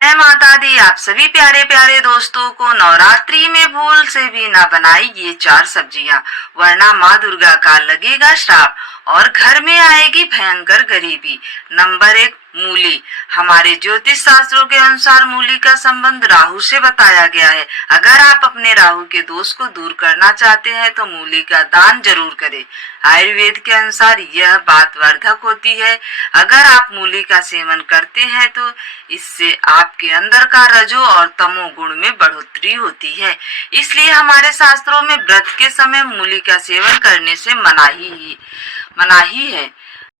है माता दी। आप सभी प्यारे प्यारे दोस्तों को नवरात्रि में भूल से भी ना बनाई ये 4 सब्जियां, वरना माँ दुर्गा का लगेगा श्राप और घर में आएगी भयंकर गरीबी। नंबर 1, मूली। हमारे ज्योतिष शास्त्रों के अनुसार मूली का संबंध राहु से बताया गया है। अगर आप अपने राहु के दोष को दूर करना चाहते हैं तो मूली का दान जरूर करें। आयुर्वेद के अनुसार यह बात वर्धक होती है। अगर आप मूली का सेवन करते हैं तो इससे आपके अंदर का रजो और तमो गुण में बढ़ोतरी होती है। इसलिए हमारे शास्त्रों में व्रत के समय मूली का सेवन करने से मनाही है।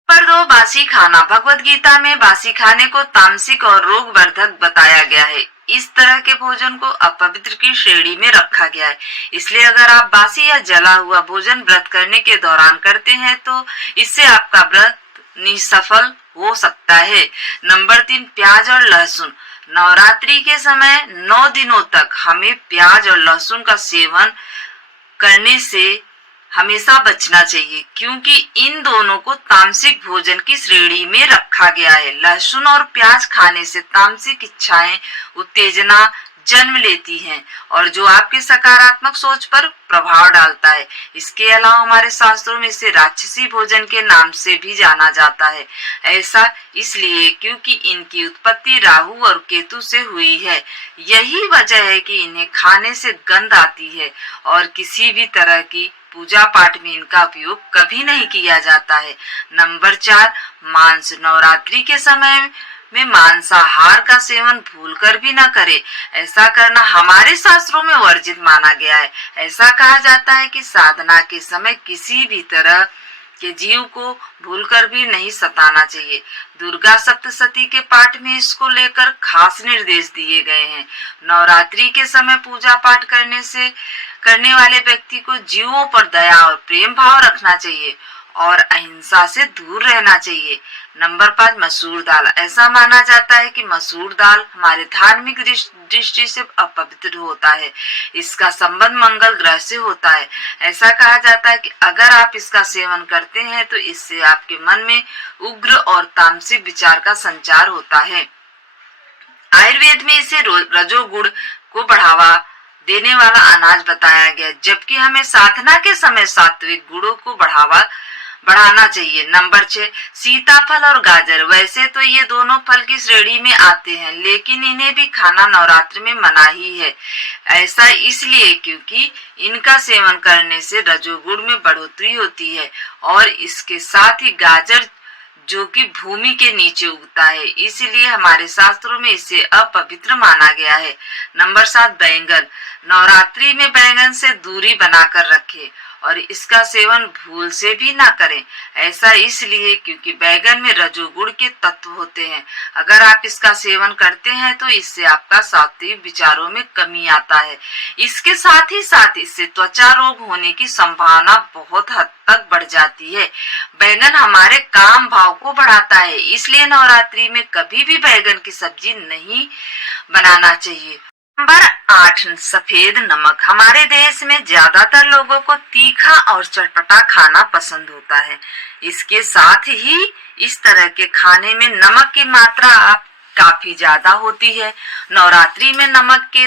पर 2, बासी खाना। भगवत गीता में बासी खाने को तामसिक और रोग वर्धक बताया गया है। इस तरह के भोजन को अपवित्र की श्रेणी में रखा गया है। इसलिए अगर आप बासी या जला हुआ भोजन व्रत करने के दौरान करते हैं तो इससे आपका व्रत निसफल हो सकता है। नंबर 3, प्याज और लहसुन। नवरात्रि के समय 9 दिनों तक हमें प्याज और लहसुन का सेवन करने से हमेशा बचना चाहिए, क्योंकि इन दोनों को तामसिक भोजन की श्रेणी में रखा गया है। लहसुन और प्याज खाने से तामसिक इच्छाएं उत्तेजना जन्म लेती हैं और जो आपके सकारात्मक सोच पर प्रभाव डालता है। इसके अलावा हमारे शास्त्रों में इसे राक्षसी भोजन के नाम से भी जाना जाता है। ऐसा इसलिए क्योंकि इनकी उत्पत्ति राहु और केतु से हुई है। यही वजह है कि इन्हें खाने से गंध आती है और किसी भी तरह की पूजा पाठ में इनका उपयोग कभी नहीं किया जाता है। नंबर 4, मांस। नवरात्रि के समय में मांसाहार का सेवन भूलकर भी न करें। ऐसा करना हमारे शास्त्रों में वर्जित माना गया है। ऐसा कहा जाता है कि साधना के समय किसी भी तरह के जीव को भूलकर भी नहीं सताना चाहिए। दुर्गा सप्तशती के पाठ में इसको लेकर खास निर्देश दिए गए हैं। नवरात्रि के समय पूजा पाठ करने वाले व्यक्ति को जीवों पर दया और प्रेम भाव रखना चाहिए और अहिंसा से दूर रहना चाहिए। नंबर 5, मसूर दाल। ऐसा माना जाता है कि मसूर दाल हमारे धार्मिक दृष्टि से अपवित्र होता है। इसका संबंध मंगल ग्रह से होता है। ऐसा कहा जाता है कि अगर आप इसका सेवन करते हैं तो इससे आपके मन में उग्र और तामसिक विचार का संचार होता है। आयुर्वेद में इसे रजोगुण को बढ़ावा देने वाला अनाज बताया गया, जबकि हमें साधना के समय सात्विक गुणों को बढ़ाना चाहिए। नंबर 6, सीताफल और गाजर। वैसे तो ये दोनों फल की श्रेणी में आते हैं, लेकिन इन्हें भी खाना नवरात्रि में मनाही है। ऐसा इसलिए क्योंकि इनका सेवन करने से रजोगुण में बढ़ोतरी होती है और इसके साथ ही गाजर जो कि भूमि के नीचे उगता है, इसलिए हमारे शास्त्रों में इसे अपवित्र माना गया है। नंबर 7, बैंगन। नवरात्रि में बैंगन से दूरी बनाकर रखें और इसका सेवन भूल से भी ना करें। ऐसा इसलिए क्योंकि बैंगन में रजोगुण के तत्व होते हैं। अगर आप इसका सेवन करते हैं तो इससे आपका सात्विक विचारों में कमी आता है। इसके साथ ही इससे त्वचा रोग होने की संभावना बहुत हद तक बढ़ जाती है। बैंगन हमारे काम भाव को बढ़ाता है, इसलिए नवरात्रि में कभी भी बैंगन की सब्जी नहीं बनाना चाहिए। नंबर 8, सफेद नमक। हमारे देश में ज्यादातर लोगों को तीखा और चटपटा खाना पसंद होता है। इसके साथ ही इस तरह के खाने में नमक की मात्रा काफी ज्यादा होती है। नवरात्रि में नमक के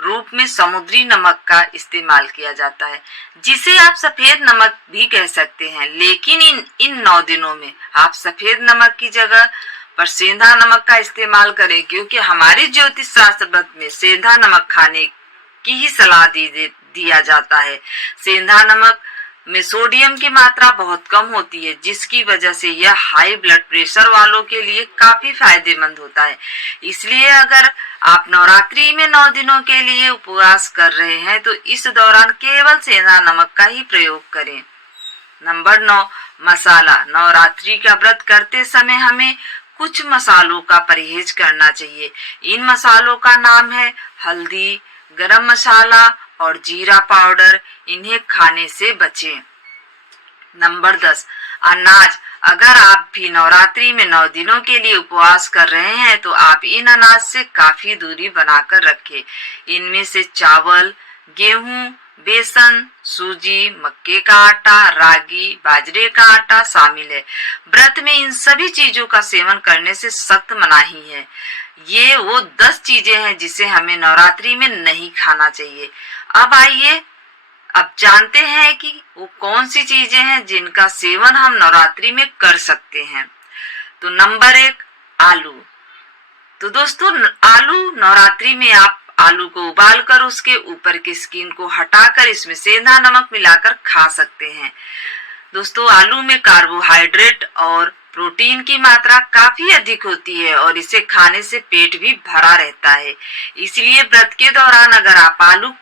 रूप में समुद्री नमक का इस्तेमाल किया जाता है, जिसे आप सफेद नमक भी कह सकते हैं। लेकिन इन 9 दिनों में आप सफेद नमक की जगह पर सेंधा नमक का इस्तेमाल करें, क्योंकि हमारे ज्योतिष शास्त्र में सेंधा नमक खाने की ही सलाह दिया जाता है। सेंधा नमक में सोडियम की मात्रा बहुत कम होती है, जिसकी वजह से यह हाई ब्लड प्रेशर वालों के लिए काफी फायदेमंद होता है। इसलिए अगर आप नवरात्रि में 9 दिनों के लिए उपवास कर रहे हैं तो इस दौरान केवल सेंधा नमक का ही प्रयोग करें। नंबर 9, मसाला। नवरात्रि का व्रत करते समय हमें कुछ मसालों का परहेज करना चाहिए। इन मसालों का नाम है हल्दी, गरम मसाला और जीरा पाउडर। इन्हें खाने से बचें। नंबर 10, अनाज। अगर आप भी नवरात्रि में 9 दिनों के लिए उपवास कर रहे हैं तो आप इन अनाज से काफी दूरी बनाकर रखें। इनमें से चावल, गेहूं, बेसन, सूजी, मक्के का आटा, रागी, बाजरे का आटा शामिल है। व्रत में इन सभी चीजों का सेवन करने से सख्त मनाही है। ये वो 10 चीजें हैं जिसे हमें नवरात्रि में नहीं खाना चाहिए। अब आइए अब जानते हैं कि वो कौन सी चीजें हैं जिनका सेवन हम नवरात्रि में कर सकते हैं। तो नंबर 1, आलू। तो दोस्तों आलू नवरात्रि में आप आलू को उबालकर उसके ऊपर की स्किन को हटाकर इसमें सेंधा नमक मिलाकर खा सकते हैं। दोस्तों आलू में कार्बोहाइड्रेट और प्रोटीन की मात्रा काफी अधिक होती है और इसे खाने से पेट भी भरा रहता है। इसलिए व्रत के दौरान अगर आप आलू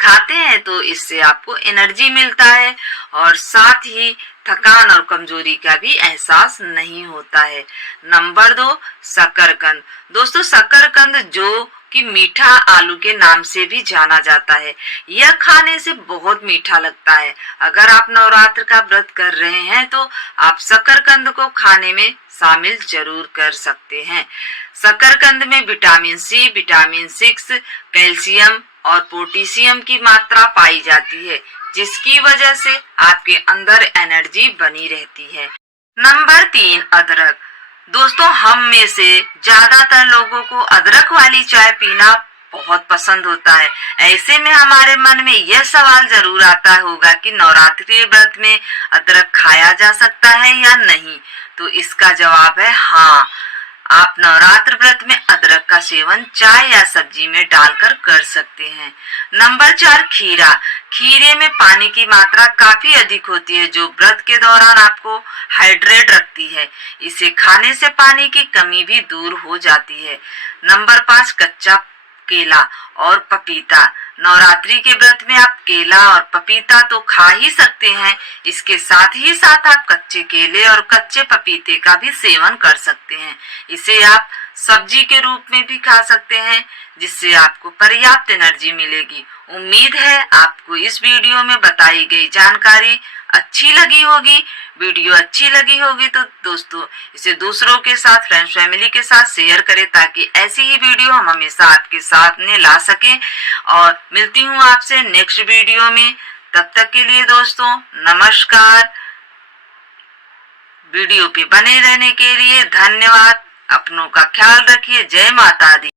खाते हैं तो इससे आपको एनर्जी मिलता है और साथ ही थकान और कमजोरी का भी एहसास नहीं होता है। नंबर 2, शकरकंद। दोस्तों शकरकंद जो कि मीठा आलू के नाम से भी जाना जाता है, यह खाने से बहुत मीठा लगता है। अगर आप नवरात्र का व्रत कर रहे हैं तो आप शकरकंद को खाने में शामिल जरूर कर सकते हैं। शकरकंद में विटामिन सी, विटामिन 6, कैल्शियम और पोटेशियम की मात्रा पाई जाती है, जिसकी वजह से आपके अंदर एनर्जी बनी रहती है। नंबर 3, अदरक। दोस्तों हम में से ज्यादातर लोगों को अदरक वाली चाय पीना बहुत पसंद होता है। ऐसे में हमारे मन में यह सवाल जरूर आता होगा कि नवरात्रि व्रत में अदरक खाया जा सकता है या नहीं। तो इसका जवाब है हाँ, आप नवरात्र व्रत में अदरक का सेवन चाय या सब्जी में डालकर कर सकते हैं। नंबर 4, खीरा। खीरे में पानी की मात्रा काफी अधिक होती है जो व्रत के दौरान आपको हाइड्रेट रखती है। इसे खाने से पानी की कमी भी दूर हो जाती है। नंबर 5, कच्चा केला और पपीता। नवरात्रि के व्रत में आप केला और पपीता तो खा ही सकते हैं, इसके साथ ही साथ आप कच्चे केले और कच्चे पपीते का भी सेवन कर सकते हैं। इसे आप सब्जी के रूप में भी खा सकते हैं, जिससे आपको पर्याप्त एनर्जी मिलेगी। उम्मीद है आपको इस वीडियो में बताई गई जानकारी अच्छी लगी होगी। वीडियो अच्छी लगी होगी तो दोस्तों इसे दूसरों के साथ, फ्रेंड्स, फैमिली के साथ शेयर करें ताकि ऐसी ही वीडियो हम हमेशा आपके सामने ला सकें। और मिलती हूँ आपसे नेक्स्ट वीडियो में। तब तक के लिए दोस्तों नमस्कार। वीडियो पे बने रहने के लिए धन्यवाद। अपनों का ख्याल रखिए। जय माता दी।